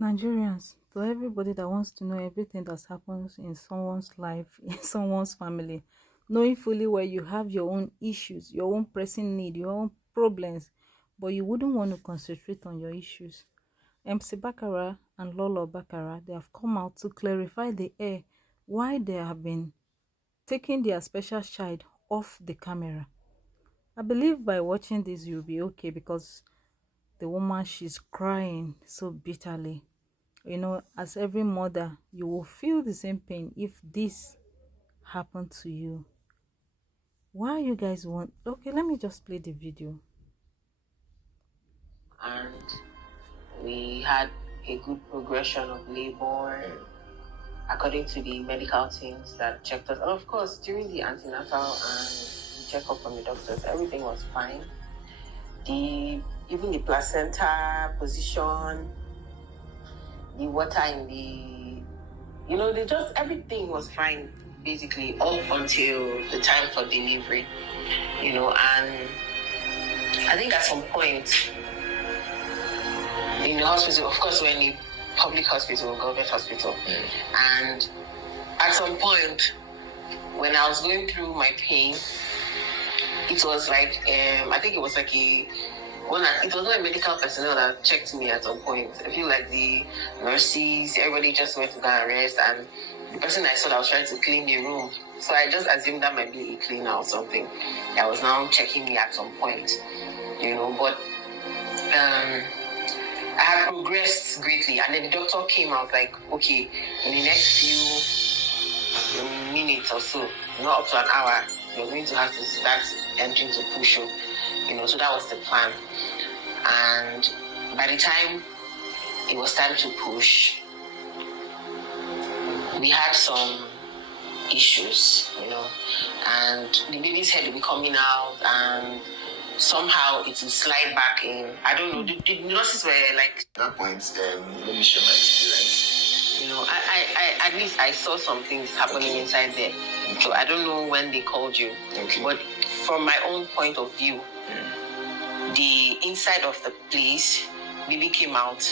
Nigerians, to everybody that wants to know everything that happens in someone's life, in someone's family, knowing fully well you have your own issues, your own pressing need, your own problems, but you wouldn't want to concentrate on your issues. MC Mbakara and Lolo Mbakara, they have come out to clarify the air why they have been taking their special child off the camera. I believe by watching this you'll be okay, because the woman, she's crying so bitterly. As every mother, you will feel the same pain if this happened to you. Why you guys want... Okay, let me just play the video. And we had a good progression of labor according to the medical teams that checked us. And of course, during the antenatal and the checkup from the doctors, everything was fine. Even the placenta position, the water in they just, everything was fine, basically, up until the time for delivery, and I think at some point in the hospital, of course, we're in the public hospital, government hospital, and at some point, when I was going through my pain, it was like, I think it was like it was not a medical personnel that checked me at some point. I feel like the nurses, everybody just went to go and rest, and the person I saw that was trying to clean the room, so I just assumed that might be a cleaner or something that was now checking me at some point, but I had progressed greatly, and then the doctor came out like, okay, in the next few minutes or so, not up to an hour, you're going to have to start entering to push up, so that was the plan. And by the time it was time to push, we had some issues, and the baby's head will be coming out, and somehow it will slide back in. I don't know. The nurses were like, at that point, let me share my experience. I at least I saw some things happening inside there. Okay. So I don't know when they called you. Okay. But from my own point of view, the inside of the place, baby came out.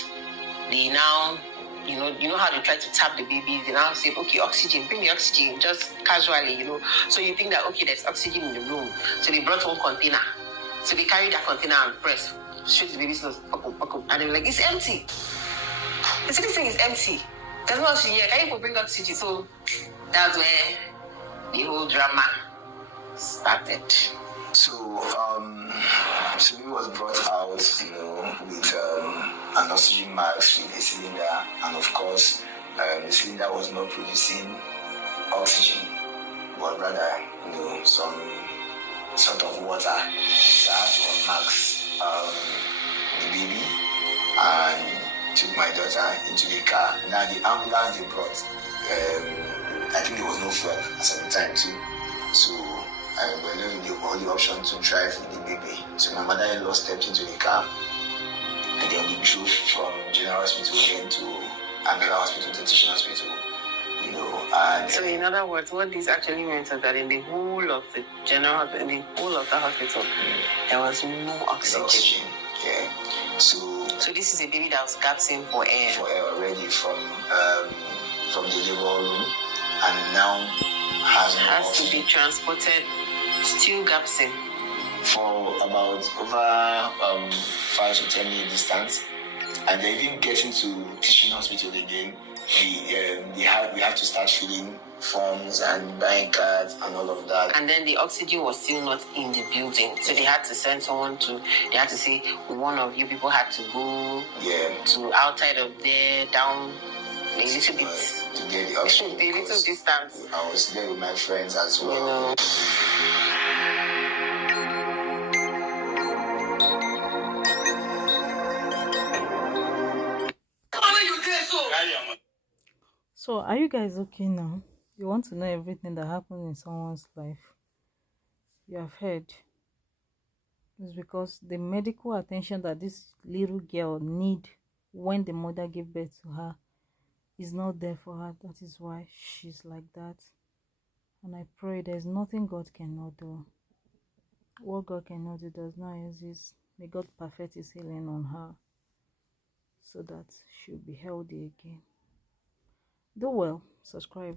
They now, you know how they try to tap the baby. They now say, okay, oxygen, bring the oxygen, just casually, So you think that, okay, there's oxygen in the room. So they brought one container. So they carried that container and press straight to the baby's nose, and they were like, it's empty. The city thing is empty. There's no oxygen here. Can you bring oxygen? So that's where the whole drama started. So, he was brought out, with an oxygen mask with a cylinder, and of course, the cylinder was not producing oxygen, but rather, some sort of water. So I had to unmask the baby and took my daughter into the car. Now the ambulance they brought, I think there was no fuel at some time too. So I was left with the only option to drive with the baby. So my mother-in-law stepped into the car, and then we drove from General Hospital again to another hospital, the teaching hospital. And so in other words, what this actually meant is that in the whole of the hospital, there was no oxygen. Yeah. So this is a baby that was gasping for air. For air already from the labor room, and now has to be transported, still gasping, for about over 5 to 10 minute distance, and they're even getting to teaching hospital again. We have to start filling forms and buying cards and all of that. And then the oxygen was still not in the building, so they had to send someone they had to say, one of you people had to go to outside of there, down a little bit to get the oxygen. A little distance. I was there with my friends as well. So, are you guys okay now? You want to know everything that happened in someone's life? You have heard. It's because the medical attention that this little girl need when the mother gave birth to her is not there for her. That is why she's like that. And I pray there's nothing God cannot do. What God cannot do does not exist. May God perfect his healing on her. so that she'll be healthy again. Do well, subscribe.